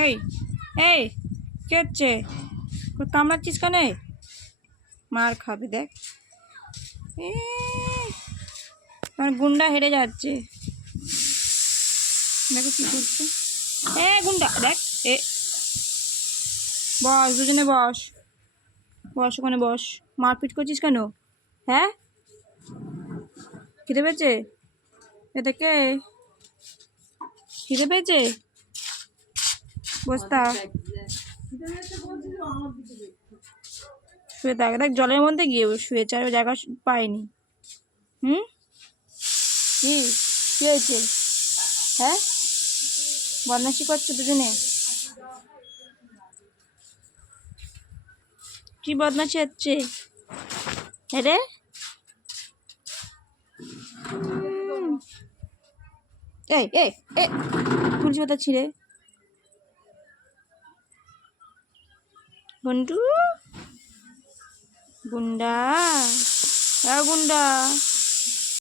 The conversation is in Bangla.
এই এই কে হচ্ছে? কামড়াচ্ছিস কেন? মার খাবে দেখ। আমার গুন্ডা হেরে যাচ্ছে, দেখো কি করছে। গুন্ডা দেখ। এ বস, দুজনে বস, বস ওখানে বস। মারপিট করছিস কেন? হ্যাঁ, খিদে পেয়েছে? এটাকে খিদে পেয়েছে? বস্তা শুয়ে থাক, দেখ জলের মধ্যে গিয়ে শুয়েছে, আর জায়গা পায়নি। হুম, কি কি হয়েছে? হ্যাঁ, বদমাশি করছো দুজনে? কি বদমাশি হচ্ছে? রে এই এই এ তুলসী পাতা ছিঁড়ে। গুন্ডু, গুন্ডা, গুন্ডা।